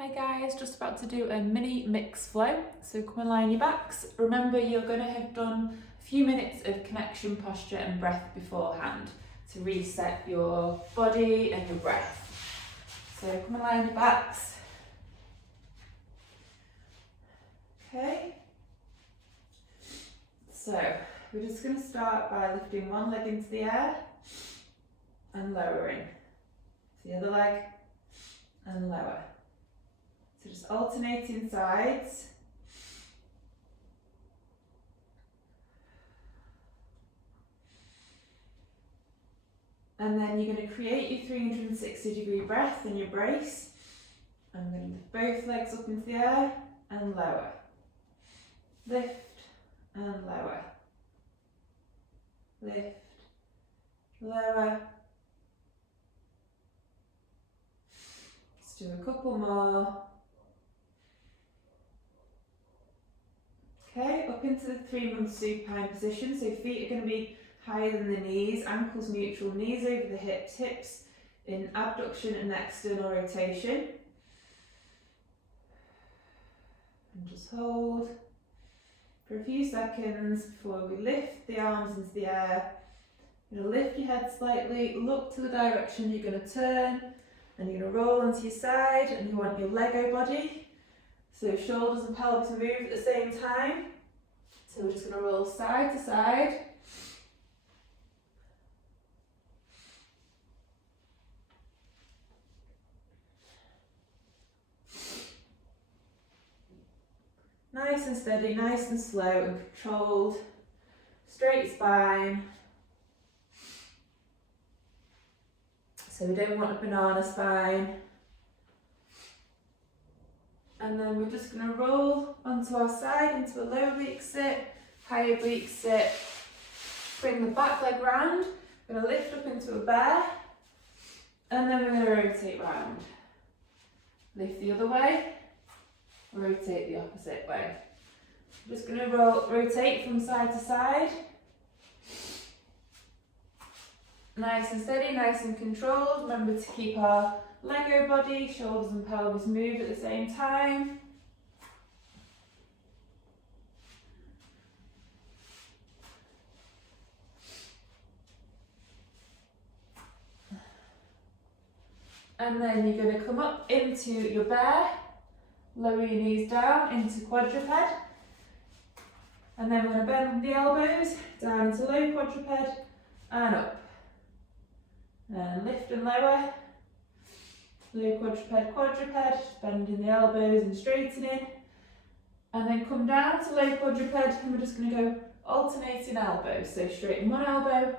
Hi guys, just about to do a mini mix flow, so come and lie on your backs. Remember, you're going to have done a few minutes of connection, posture and breath beforehand to reset your body and your breath. So come and lie on your backs. Okay, so we're just going to start by lifting one leg into the air and lowering the other leg and lower. So just alternating sides. And then you're going to create your 360-degree breath in your brace. I'm going to lift both legs up into the air and lower. Lift and lower. Lift, lower. Let's do a couple more. Okay, up into the 3-month supine position. So feet are going to be higher than the knees, ankles neutral, knees over the hips, hips in abduction and external rotation. And just hold for a few seconds before we lift the arms into the air. You're going to lift your head slightly, look to the direction you're going to turn, and you're going to roll onto your side, and you want your Lego body. So shoulders and pelvis move at the same time. So we're just going to roll side to side. Nice and steady, nice and slow and controlled. Straight spine. So we don't want a banana spine. And then we're just going to roll onto our side into a low oblique sit, high oblique sit. Bring the back leg round. We're going to lift up into a bear. And then we're going to rotate round. Lift the other way. Rotate the opposite way. I'm just going to rotate from side to side. Nice and steady, nice and controlled. Remember to keep our Lego body, shoulders and pelvis move at the same time. And then you're going to come up into your bear, lower your knees down into quadruped. And then we're going to bend the elbows down into low quadruped and up. And lift and lower. Low quadruped, quadruped, bending the elbows and straightening. And then come down to low quadruped, and we're just going to go alternating elbows. So straighten one elbow,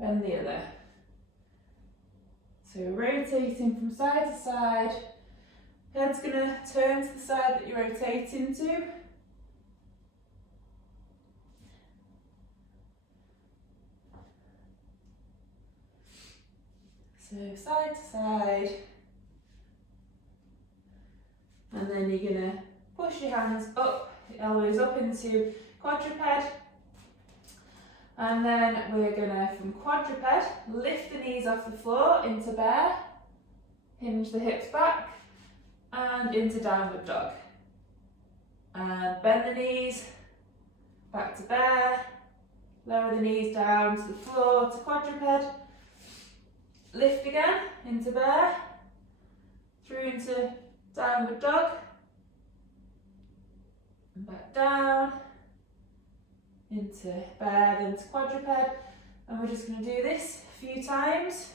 bend the other. So rotating from side to side. Head's going to turn to the side that you're rotating to. So side to side, and then you're going to push your hands up, the elbows up into quadruped, and then we're going to, from quadruped, lift the knees off the floor into bear, hinge the hips back, and into downward dog. And bend the knees, back to bear, lower the knees down to the floor to quadruped, lift again, into bear, through into downward dog, and back down, into bear, then to quadruped, and we're just going to do this a few times.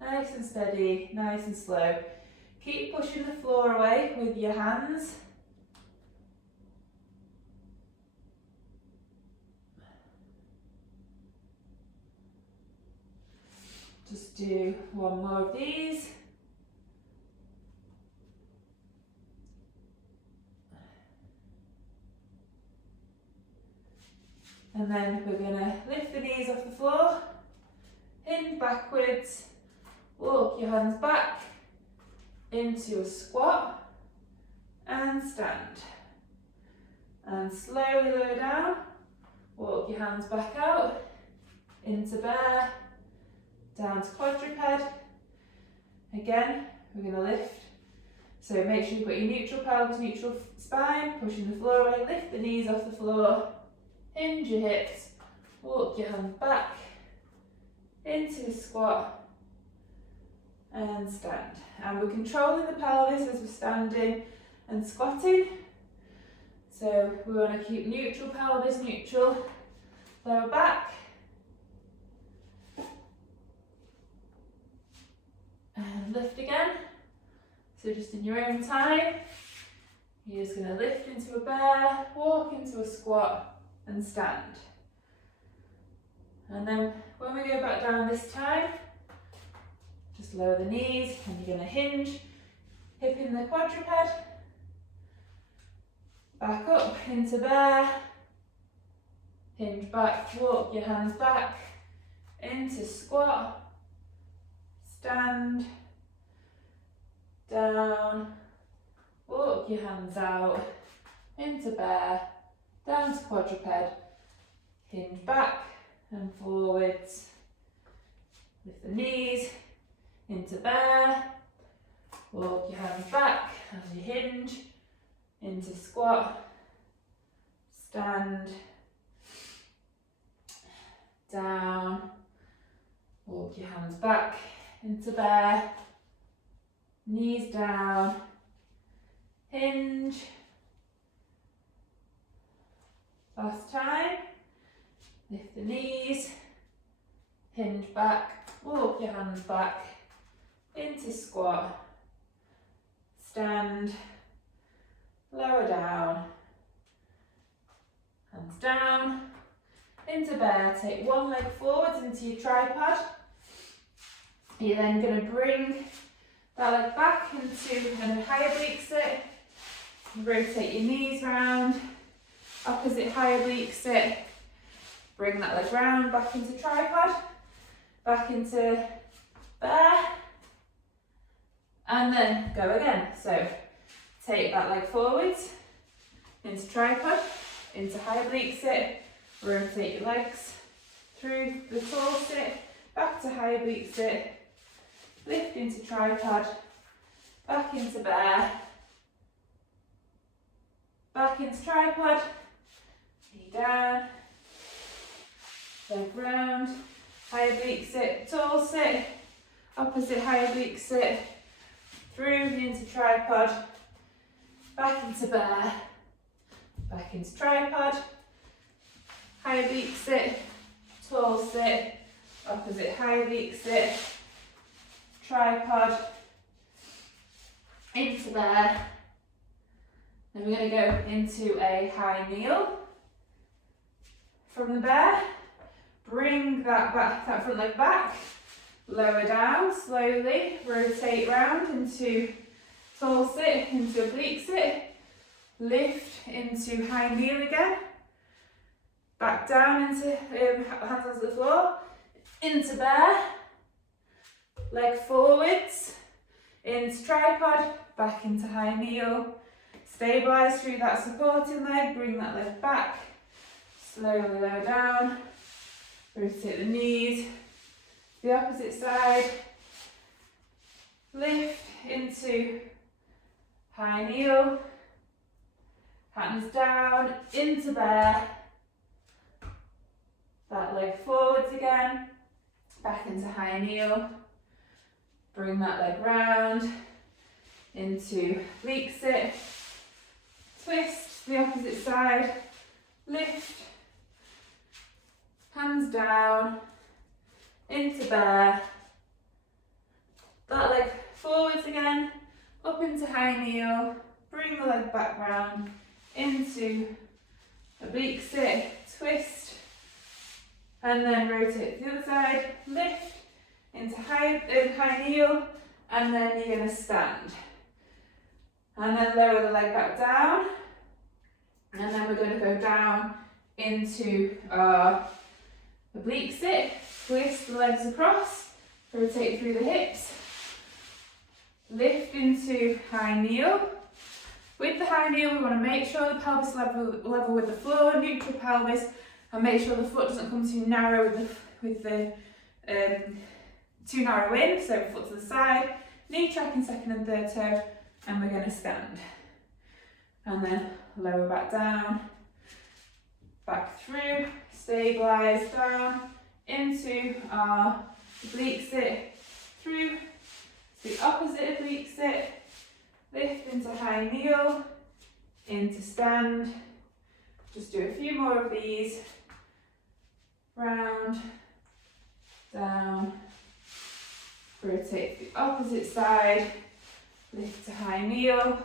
Nice and steady, nice and slow. Keep pushing the floor away with your hands. Just do one more of these. And then we're going to lift the knees off the floor, hinge backwards, walk your hands back into a squat. and stand. And slowly lower down, walk your hands back out, into bear, down to quadruped. Again, we're going to lift. So make sure you've got your neutral pelvis, neutral spine, pushing the floor away, lift the knees off the floor, hinge your hips, walk your hands back, into the squat, and stand. And we're controlling the pelvis as we're standing and squatting. So we want to keep neutral pelvis, neutral, lower back. And lift again. So just in your own time, you're just going to lift into a bear, walk into a squat and stand. And then when we go back down this time, just lower the knees and you're going to hinge, hip in the quadruped, back up into bear, hinge back, walk your hands back, into squat, stand, down, walk your hands out, into bear, down to quadruped, hinge back and forwards, lift the knees, into bear, walk your hands back as you hinge, into squat, stand, down, walk your hands back, into bear, knees down, hinge, last time, lift the knees, hinge back, walk your hands back, into squat, stand, lower down, hands down, into bear, take one leg forwards into your tripod. You're then going to bring that leg back into a high oblique sit, rotate your knees round, opposite high oblique sit, bring that leg round, back into tripod, back into bear, and then go again. So take that leg forwards, into tripod, into high oblique sit, rotate your legs through the tall sit, back to high oblique sit, lift into tripod, back into bear, back into tripod, knee down, leg round, high oblique sit, tall sit, opposite high oblique sit, through into tripod, back into bear, back into tripod, high oblique sit, tall sit, opposite high oblique sit, tripod, into there. Then we're going to go into a high kneel. From the bear, bring that front leg back, lower down slowly, rotate round into tall sit, into oblique sit, lift into high kneel again, back down into hands onto the floor, into bear, leg forwards, into tripod, back into high kneel, stabilise through that supporting leg, bring that leg back, slowly lower down, rotate the knees, the opposite side, lift into high kneel, hands down, into bear, that leg forwards again, back into high kneel, bring that leg round, into oblique sit, twist to the opposite side, lift, hands down, into bear, that leg forwards again, up into high kneel, bring the leg back round, into oblique sit, twist, and then rotate to the other side, lift, into high kneel, and then you're going to stand. And then lower the leg back down, and then we're going to go down into our oblique sit, twist the legs across, rotate through the hips, lift into high kneel, With the high kneel, we want to make sure the pelvis is level with the floor, neutral pelvis, and make sure the foot doesn't come too narrow with the too narrow in, so foot to the side, knee tracking second and third toe, and we're going to stand. And then lower back down, back through, stabilise down, into our oblique sit, through to the opposite oblique sit, lift into high kneel, into stand. Just do a few more of these. Round, down, rotate to the opposite side, lift to high kneel,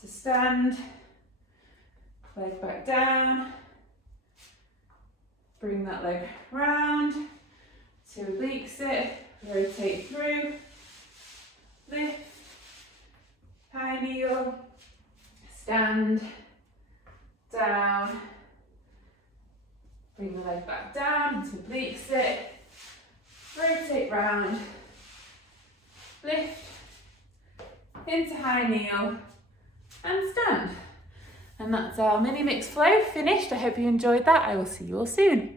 to stand, leg back down, bring that leg round, to oblique sit, rotate through, lift, high kneel, stand, down, bring the leg back down into oblique sit, rotate round, lift, into high kneel, and stand. And that's our mini mixed flow finished. I hope you enjoyed that. I will see you all soon.